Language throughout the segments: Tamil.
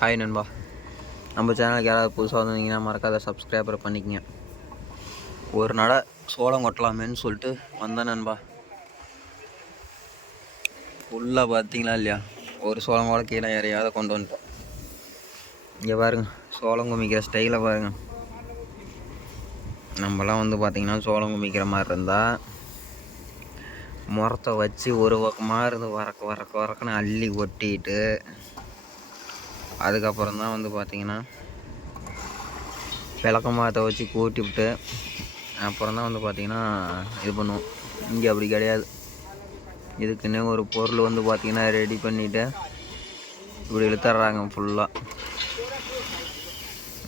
ஹாய் நண்பா. நம்ம சேனலுக்கு யாராவது புதுசாக வந்தீங்கன்னா மறக்காத சப்ஸ்கிரைபர் பண்ணிக்கங்க. ஒரு நட சோளம் கொட்டலாமேன்னு சொல்லிட்டு வந்தேன் நண்பா. ஃபுல்லாக பார்த்தீங்களா இல்லையா? ஒரு சோளம் கூட கீழே இறையாத கொண்டு வந்துட்டோம் இங்கே பாருங்க சோளம் குமிக்கிற ஸ்டைலை பாருங்கள் நம்மலாம் வந்து பார்த்திங்கன்னா சோளம் குமிக்கிற மாதிரி இருந்தால் முரத்தை வச்சு ஒரு பக்கமாக இருந்து வரக்க வரக்க வரக்குன்னு அள்ளி ஒட்டிட்டு அதுக்கப்புறம் தான் வந்து பார்த்திங்கன்னா விளக்கமாத்த வச்சு கூட்டி விட்டு அப்புறம் தான் வந்து பார்த்திங்கன்னா இது பண்ணுவோம். இங்கே அப்படி கிடையாது. இதுக்குன்னே ஒரு பொருள் வந்து பார்த்திங்கன்னா ரெடி பண்ணிவிட்டு இப்படி இழுத்துட்றாங்க ஃபுல்லாக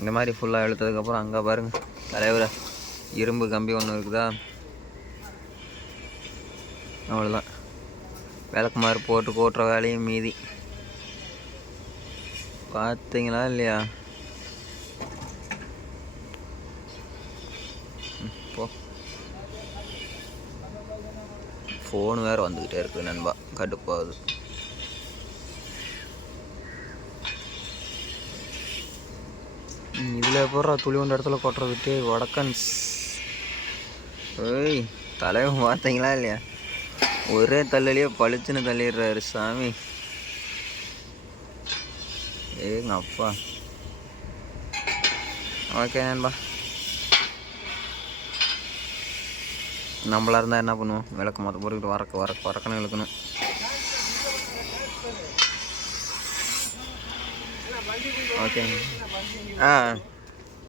இந்த மாதிரி ஃபுல்லாக இழுத்ததுக்கப்புறம் அங்கே பாருங்கள் தலைவரை இரும்பு கம்பி ஒன்று இருக்குதா? அவ்வளோதான் விளக்குமாறு போட்டு கூட்டுற வேலையும் மீதி. பார்த்தீங்களா இல்லையா? போ. ஃபோன் வேறு வந்துக்கிட்டே இருக்கு நண்பா. கடுப்பாகுது. இதில் போடுற துளி ஒன்ற இடத்துல கொட்டுறதுட்டு வடக்கன்ஸ் ஏய் தலைவன் பார்த்தீங்களா இல்லையா? ஒரே தள்ளலையே பளிச்சுன்னு தள்ளிடுறாரு சாமி. ஏங்க அப்பா ஓகே நண்பா நம்மளா இருந்தால் என்ன பண்ணுவோம் விளக்கு மொத்த பொருட்கள் வரக்கு வரக்கு வரக்கணும் இழுக்கணும் ஓகேங்க ஆ